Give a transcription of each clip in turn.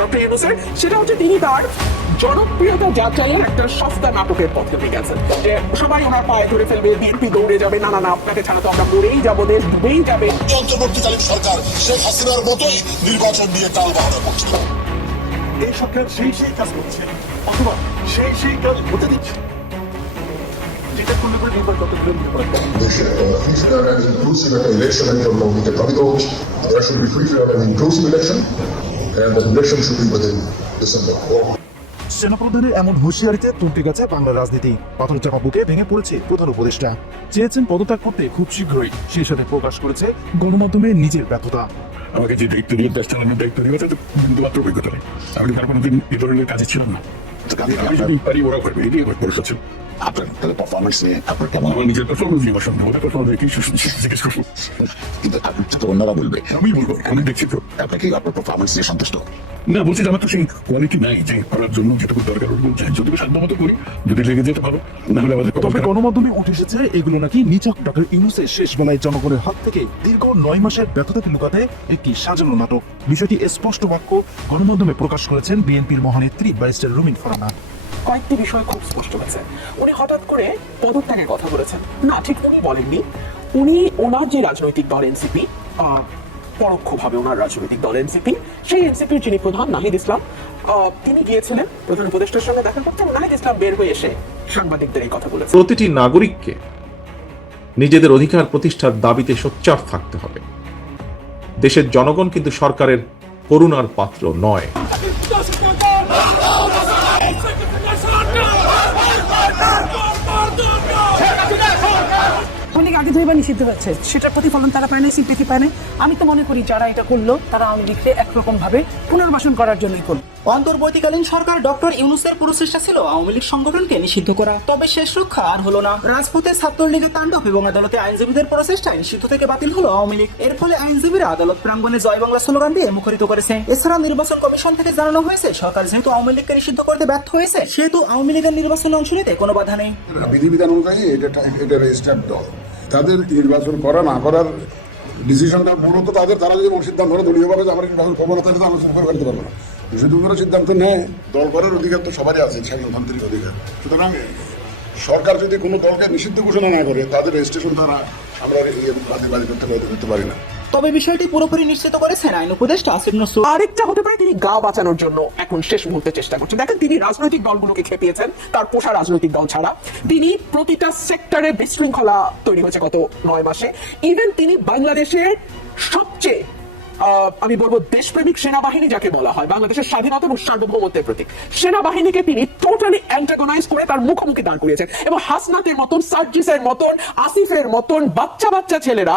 Doctor ইউনুসের সেটা হচ্ছে তিনি তার জনপ্রিয়তা যাচাইয়ের একটা সস্তা নাটকের পথে নেমে গেছেন। যে সবাই ওনার পায়ে ধরে ফেলবে বিএনপি দৌড়ে যাবে না না না আপনাকে ছাড়া তো আমরা মরেই যাব দেশ ডুবেই যাবে। অন্তর্বর্তীকালীন সরকার শেখ হাসিনার মতোই নির্বাচন নিয়ে টাল বাহানা করছিল এই সরকার সেই সেই কাজ করছে অথবা সেই সেই কাজ হতে দিচ্ছে। যেটা নির্ভর কিলোমিটার করে দিতে প্রাপ্ত there should be free fair and inclusive election and the election should be within December. সেনাপ্রধানের এমন হুঁশিয়ারিতে তুলতে গেছে বাংলা রাজনীতি। পাথর চাপা বুকে ভেঙে পড়েছে প্রধান উপদেষ্টা। চেয়েছেন পদত্যাগ করতে খুব শীঘ্রই। সেই সাথে প্রকাশ করেছে গণমাধ্যমে নিজের ব্যর্থতা। আমাকে যে দায়িত্ব দিয়ে দেশ চালানোর দায়িত্ব দিয়ে তো বিন্দুমাত্র অভিজ্ঞতা নেই। আমি কোনোদিন এই ধরনের কাজে ছিলাম না। আমি যদি পারি ওরা করবে এটাই আমার ভরসা ছিল। আপনার তাহলে পারফরমেন্স নিয়ে আপনার কেমন আমার নিজের পারফরমেন্স নিয়ে আমার সন্দেহ ওদের পারফরমেন্স কি জিজ্ঞেস করব? কিন্তু আপনি তো অন্যরা বলবে। আমি বলব আমি দেখছি তো। আপনি কি আপনার পারফরমেন্স নিয়ে সন্তুষ্ট? না বলছি আমার তো সেই কোয়ালিটি নাই যে করার জন্য যেটুকু দরকার ওটুকু যদি সাধ্য মতো করি যদি লেগে যেতে পারো না হলে আমাদের তবে গণমাধ্যমে উঠে এসেছে এগুলো নাকি নিচক ডক্টর ইউনুসের শেষ বেলায় জনগণের হাত থেকে দীর্ঘ নয় মাসের ব্যর্থতাকে লুকাতে একটি সাজানো নাটক। বিষয়টি স্পষ্ট বাক্য গণমাধ্যমে প্রকাশ করেছেন বিএনপির মহানেত্রী ব্যারিস্টার রুমিন ফারানা। কয়েকটি বিষয় খুব স্পষ্ট হয়েছে। উনি হঠাৎ করে পদত্যাগের কথা বলেছেন। না, ঠিক উনি বলেননি। উনি ওনার যে রাজনৈতিক দল এনসিপি পরোক্ষভাবে ওনার রাজনৈতিক দল এনসিপি, সেই এনসিপির যিনি প্রধান, নাহিদ ইসলাম তিনি গিয়েছিলেন প্রধান উপদেষ্টার সঙ্গে দেখা করতে নাহিদ ইসলাম বের হয়ে এসে সাংবাদিকদের এই কথা বলেছেন। প্রতিটি নাগরিককে নিজেদের অধিকার প্রতিষ্ঠার দাবিতে সোচ্চার থাকতে হবে। দেশের জনগণ কিন্তু সরকারের করুণার পাত্র নয়। ধরে বা নিষিদ্ধ হচ্ছে সেটার প্রতিফলন তারা পায় না স্বীকৃতি পায় না আমি তো মনে করি যারা এটা করল তারা আওয়ামী লীগকে একরকম ভাবে পুনর্বাসন করার জন্যই করল। অন্তর্বর্তীকালীন সরকার ডক্টর ইউনুসের পুরো চেষ্টা ছিল আওয়ামী লীগ সংগঠনকে নিষিদ্ধ করা। তবে শেষ রক্ষা আর হলো না। রাজপথে ছাত্রলীগের তাণ্ডব এবং আদালতে আইনজীবীদের প্রচেষ্টায় নিষিদ্ধ থেকে বাতিল হলো আওয়ামী লীগ। এর ফলে আইনজীবীরা আদালত প্রাঙ্গণে জয় বাংলা স্লোগান দিয়ে মুখরিত করেছে। এছাড়া নির্বাচন কমিশন থেকে জানানো হয়েছে সরকার যেহেতু আওয়ামী লীগকে নিষিদ্ধ করতে ব্যর্থ হয়েছে সেহেতু আওয়ামী লীগের নির্বাচনে অংশ নিতে কোনো বাধা নেই। বিধিবিধান অনুযায়ী এটা এটা রেজিস্টার্ড দল। তাদের নির্বাচন করা, না করার ডিসিশনটা মূলত তাদের। তারা যদি সিদ্ধান্ত করে দলীয়ভাবে যে আমরা নির্বাচন করব তাহলে তো আলোচনা করতে পারব না। শুধু করে সিদ্ধান্ত নেয়, দল করার অধিকার তো সবারই আছে স্বাধীনতান্ত্রিক অধিকার। সুতরাং সরকার যদি কোনো দলকে নিষিদ্ধ ঘোষণা না করে, তাদের রেজিস্ট্রেশন দ্বারা আমরা ইয়ে করতে পারি না। তবে বিষয়টি পুরোপুরি নিশ্চিত করেছেন আইন উপদেষ্টা আসিফ নসরুল। আরেকটা হতে পারে তিনি গা বাঁচানোর জন্য। এখন শেষ মুহূর্তে চেষ্টা করছেন দেখেন, তিনি রাজনৈতিক দলগুলোকে খেপিয়েছেন, তার পোষা রাজনৈতিক দল ছাড়া। তিনি প্রতিটা সেক্টরে বিশৃঙ্খলা তৈরি হয়েছে গত নয় মাসে। ইভেন তিনি বাংলাদেশের সবচেয়ে আমি বলব দেশপ্রেমিক সেনাবাহিনী যাকে বলা হয়, বাংলাদেশের স্বাধীনতা এবং সার্বভৌমত্বের প্রতীক। সেনাবাহিনীকে তিনি টোটালি অ্যান্টাগোনাইজ করে তার মুখোমুখি দাঁড় করিয়েছেন। এবং হাসনাতের মতন, সার্জিসের মতন, আসিফের মতন বাচ্চা বাচ্চা ছেলেরা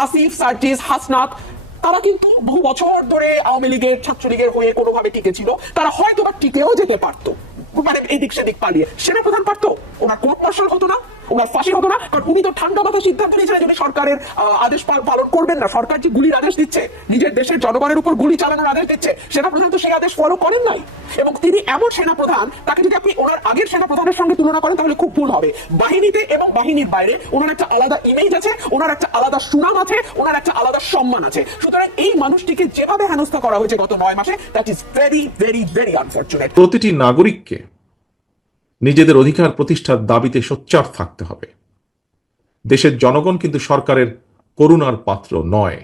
আসিফ সার্জিস হাসনাত, তারা কিন্তু বহু বছর ধরে আওয়ামী লীগের, ছাত্রলীগের হয়ে কোনোভাবে টিকে ছিল তারা হয়তো বা টিকেও যেতে পারতো। মানে এদিক সেদিক পালিয়ে। সেনা প্রধান পারতো। ওনার কোন মার্শাল হতো না, ওনার ফাঁসি হতো না। কারণ উনি তো ঠান্ডা মাথা সিদ্ধান্ত নিয়েছিলেন যদি সরকারের আদেশ পাল- পালন করবেন না। সরকার যে গুলির আদেশ দিচ্ছে, নিজের দেশের জনগণের উপর গুলি চালানোর আদেশ দিচ্ছে সেনা প্রধান তো সেই আদেশ ফলো করেন নাই। এবং তিনি এমন সেনা প্রধান তাকে যদি আপনি ওনার আগের সেনা প্রধানের সঙ্গে তুলনা করেন, তাহলে খুব ভুল হবে। বাহিনীতে এবং বাহিনীর বাইরে ওনার একটা আলাদা ইমেজ আছে, ওনার একটা আলাদা সুনাম আছে, ওনার একটা আলাদা সম্মান আছে। সুতরাং এই মানুষটিকে যেভাবে হেনস্থা করা হয়েছে গত নয় মাসে that is very very very unfortunate প্রতিটি নাগরিককে নিজেদের অধিকার প্রতিষ্ঠার দাবিতে সোচ্চার থাকতে হবে। দেশের জনগণ কিন্তু সরকারের করুণার পাত্র নয়।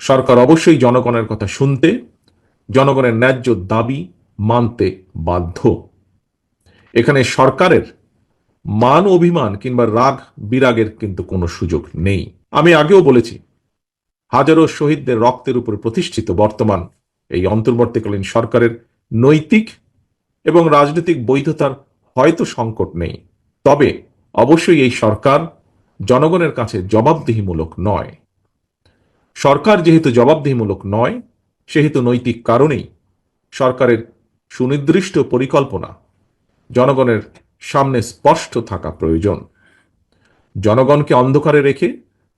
সরকার অবশ্যই জনগণের কথা শুনতে, জনগণের ন্যায্য দাবি মানতে বাধ্য। এখানে সরকারের মান অভিমান কিংবা রাগ বিরাগের কিন্তু কোনো সুযোগ নেই। আমি আগেও বলেছি, হাজারো শহীদদের রক্তের উপর প্রতিষ্ঠিত বর্তমান এই অন্তর্বর্তীকালীন সরকারের নৈতিক এবং রাজনৈতিক বৈধতার হয়তো সংকট নেই। তবে অবশ্যই এই সরকার জনগণের কাছে জবাবদিহিমূলক নয়। সরকার যেহেতু জবাবদিহিমূলক নয়, সেহেতু নৈতিক কারণেই সরকারের সুনির্দিষ্ট পরিকল্পনা। জনগণের সামনে স্পষ্ট থাকা প্রয়োজন। জনগণকে অন্ধকারে রেখে,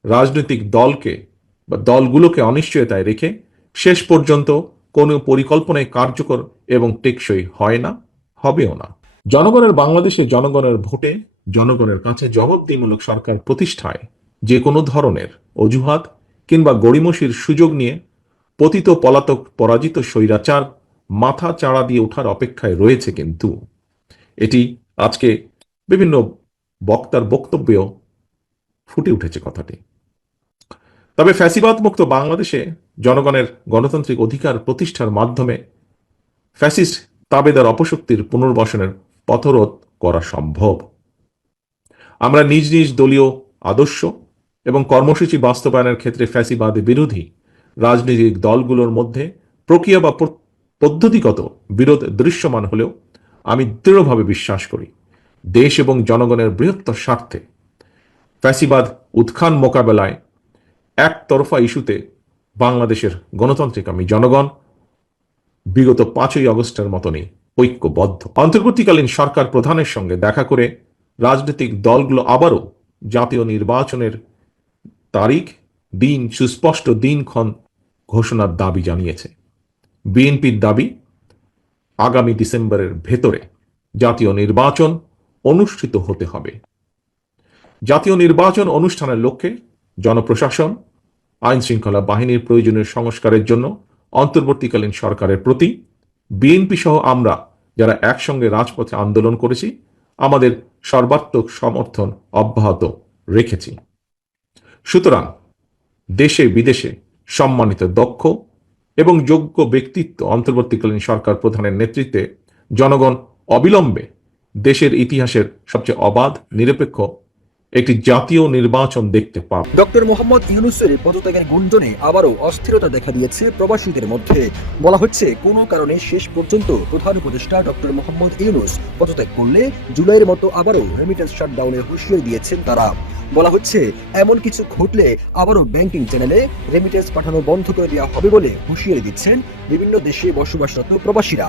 রাজনৈতিক দলকে বা দলগুলোকে অনিশ্চয়তায় রেখে শেষ পর্যন্ত কোনো পরিকল্পনায় কার্যকর এবং টেকসই হয় না, হবেও না। জনগণের বাংলাদেশে জনগণের ভোটে, জনগণের কাছে জবাবদিহিমূলক সরকার প্রতিষ্ঠায় যে কোনো ধরনের অজুহাত কিংবা গড়িমসির সুযোগ নিয়ে পতিত পলাতক পরাজিত স্বৈরাচার মাথা চাড়া দিয়ে ওঠার অপেক্ষায় রয়েছে কিন্তু। এটি আজকে বিভিন্ন বক্তার বক্তব্যেও ফুটে উঠেছে কথাটি। তবে ফ্যাসিবাদ মুক্ত বাংলাদেশে জনগণের গণতান্ত্রিক অধিকার প্রতিষ্ঠার মাধ্যমে ফ্যাসিস্ট তাবেদার অপশক্তির পুনর্বাসনের পথরোধ করা সম্ভব। আমরা নিজ নিজ দলীয় আদর্শ এবং কর্মসূচি বাস্তবায়নের ক্ষেত্রে ফ্যাসিবাদ বিরোধী রাজনৈতিক দলগুলোর মধ্যে প্রক্রিয়া বা পদ্ধতিগত বিরোধ দৃশ্যমান হলেও আমি দৃঢ়ভাবে বিশ্বাস করি, দেশ এবং জনগণের বৃহত্তর স্বার্থে ফ্যাসিবাদ উৎখান মোকাবেলায় একতরফা ইস্যুতে বাংলাদেশের গণতান্ত্রিক আমি জনগণ বিগত পাঁচই আগস্টের মতনই ঐক্যবদ্ধ। অন্তর্বর্তীকালীন সরকার প্রধানের সঙ্গে দেখা করে রাজনৈতিক দলগুলো আবারও জাতীয় নির্বাচনের তারিখ, দিন, সুস্পষ্ট দিনক্ষণ ঘোষণার দাবি জানিয়েছে। বিএনপির দাবি, আগামী ডিসেম্বরের ভেতরে জাতীয় নির্বাচন অনুষ্ঠিত হতে হবে। জাতীয় নির্বাচন অনুষ্ঠানের লক্ষ্যে জনপ্রশাসন আইন শৃঙ্খলা বাহিনীর প্রয়োজনীয় সংস্কারের জন্য অন্তর্বর্তীকালীন সরকারের প্রতি বিএনপি সহ আমরা যারা একসঙ্গে রাজপথে আন্দোলন করেছি, আমাদের সর্বাত্মক সমর্থন অব্যাহত রেখেছি। সুতরাং দেশে বিদেশে সম্মানিত দক্ষ এবং যোগ্য ব্যক্তিত্ব অন্তর্বর্তীকালীন সরকার প্রধানের নেতৃত্বে জনগণ অবিলম্বে দেশের ইতিহাসের সবচেয়ে অবাধ, নিরপেক্ষ একটি জাতীয় নির্বাচন দেখতে পাবে। ডক্টর মোহাম্মদ ইউনুসের পদত্যাগের গুঞ্জনে আবারও অস্থিরতা দেখা দিয়েছে প্রবাসীদের মধ্যে। বলা হচ্ছে, কোনো কারণে শেষ পর্যন্ত প্রধান উপদেষ্টা ডক্টর মোহাম্মদ ইউনুস পদত্যাগ করলে জুলাইয়ের মতো আবারও রেমিটেন্স শাটডাউনের হুঁশিয়ারি দিয়েছেন তারা। বলা হচ্ছে, এমন কিছু ঘটলে আবারও ব্যাংকিং চ্যানেলে রেমিটেন্স পাঠানো বন্ধ করে দেওয়া হবে বলে হুঁশিয়ারি দিচ্ছেন বিভিন্ন দেশে বসবাসরত প্রবাসীরা।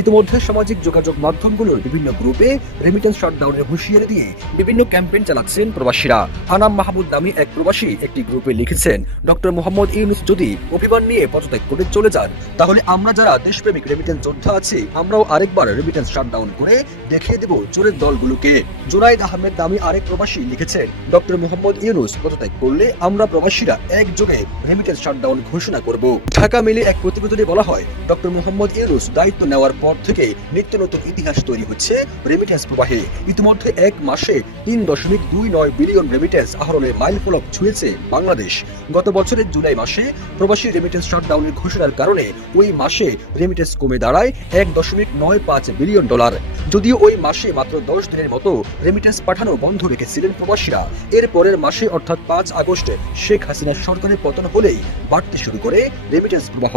ইতিমধ্যে সামাজিক যোগাযোগ মাধ্যমগুলোর বিভিন্ন গ্রুপে রেমিটেন্স শাটডাউনের হুঁশিয়ারি দিয়ে বিভিন্ন ক্যাম্পেইন চালাচ্ছেন প্রবাসীরা। আনাম মাহমুদ নামী এক প্রবাসী একটি গ্রুপে লিখেছেন, ডক্টর মোহাম্মদ ইউনুস যদি অভিমান নিয়ে পদত্যাগ করে চলে যান, তাহলে আমরা যারা দেশপ্রেমিক রেমিটেন্স যোদ্ধা আছি, আমরাও আরেকবার রেমিটেন্স শাটডাউন করে দেখিয়ে দেব চোরের দলগুলোকে। জুনাইদ আহমেদ নামী আরেক প্রবাসী লিখেছেন, ডক্টর মোহাম্মদ ইউনুস পদত্যাগ করলে আমরা প্রবাসীরা একযোগে রেমিটেন্স শাটডাউন ঘোষণা করব। ঢাকা মেলে এক প্রতিবেদনে বলা হয়, ডক্টর মোহাম্মদ ইউনুস দায়িত্ব নেওয়ার পর থেকে নিত্য নতুন ইতিহাস তৈরি হচ্ছে রেমিটেন্স প্রবাহে। ইতিমধ্যে এক মাসে তিন দশমিক দুই নয় বিলিয়ন রেমিটেন্স আহরণের মাইল ফলক ছুঁয়েছে বাংলাদেশ। গত বছরের জুলাই মাসে প্রবাসী রেমিটেন্স শাটডাউনের ঘোষণার কারণে ওই মাসে রেমিটেন্স কমে দাঁড়ায় এক দশমিক নয় পাঁচ বিলিয়ন ডলার যদিও ওই মাসে মাত্র দশ দিনের মতো রেমিটেন্স পাঠানো বন্ধ রেখেছিলেন প্রবাসীরা। এর পরের মাসে অর্থাৎ পাঁচ আগস্ট শেখ হাসিনার সরকারের পতন হলেই বাড়তে শুরু করে রেমিটেন্স প্রবাহ।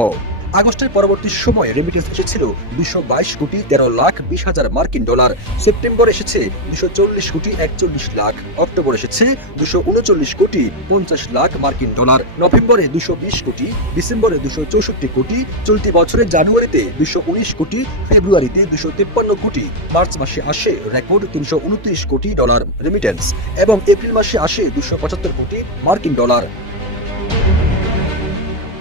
আগস্টের পরবর্তী সময়ে রেমিটেন্স এসেছিল দুশো বাইশ কোটি তেরো লাখ বিশ হাজার মার্কিন ডলার। সেপ্টেম্বর এসেছে দুশো চল্লিশ কোটি একচল্লিশ লাখ, অক্টোবর এসেছে দুশো উনচল্লিশ কোটি পঞ্চাশ লাখ মার্কিন ডলার। নভেম্বরে দুশো বিশ কোটি, ডিসেম্বরে দুশো চৌষট্টি কোটি, চলতি বছরের জানুয়ারিতে দুশো উনিশ কোটি, ফেব্রুয়ারিতে দুশো তিপ্পান্ন কোটি, মার্চ মাসে আসে রেকর্ড তিনশো উনত্রিশ কোটি ডলার রেমিটেন্স এবং এপ্রিল মাসে আসে দুশো পঁচাত্তর কোটি মার্কিন ডলার।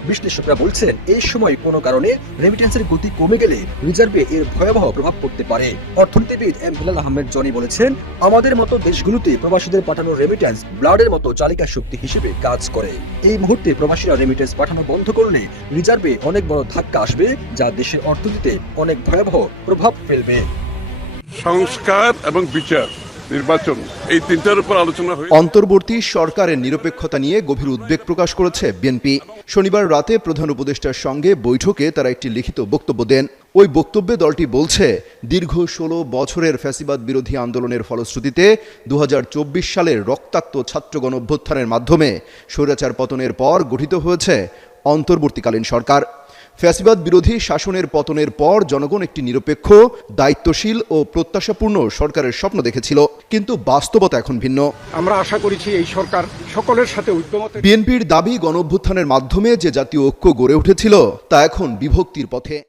বিশ্লেষকরা বলছেন এই সময় কোনো কারণে রেমিটেন্সের গতি কমে গেলে রিজার্ভে এর ভয়াবহ প্রভাব পড়তে পারে। অর্থনীতিবিদ এম বিলাল আহমেদ জনি বলেছেন, আমাদের মতো দেশগুলোতে প্রবাসীদের পাঠানো রেমিটেন্স ব্লাডের মতো চালিকা শক্তি হিসেবে কাজ করে। এই মুহূর্তে প্রবাসীরা রেমিটেন্স পাঠানো বন্ধ করলে রিজার্ভে অনেক বড় ধাক্কা আসবে, যা দেশের অর্থনীতিতে অনেক ভয়াবহ প্রভাব ফেলবে। সংস্কার এবং বিচার নির্বাচন। এই তিনটার উপর আলোচনা অন্তর্বর্তী সরকারের নিরপেক্ষতা নিয়ে গভীর উদ্বেগ প্রকাশ করেছে বিএনপি। শনিবার রাতে প্রধান উপদেষ্টার সঙ্গে বৈঠকে তারা একটি লিখিত বক্তব্য দেন। ওই বক্তব্যে দলটি বলছে, দীর্ঘ ষোলো বছরের ফ্যাসিবাদ বিরোধী আন্দোলনের ফলশ্রুতিতে দু হাজার চব্বিশ সালের রক্তাক্ত ছাত্রগণ অভ্যুত্থানের মাধ্যমে স্বৈরাচার পতনের পর গঠিত হয়েছে অন্তর্বর্তীকালীন সরকার। ফ্যাসিবাদ বিরোধী শাসনের পতনের পর জনগণ একটি নিরপেক্ষ দায়িত্বশীল ও প্রত্যাশাপূর্ণ সরকারের স্বপ্ন দেখেছিল কিন্তু বাস্তবতা এখন ভিন্ন। আমরা আশা করেছি এই সরকার সকলের সাথে ঐক্যমতে বিএনপির দাবি গণ অভ্যুত্থানের মাধ্যমে যে জাতীয় ঐক্য গড়ে উঠেছিল তা এখন বিভক্তির পথে।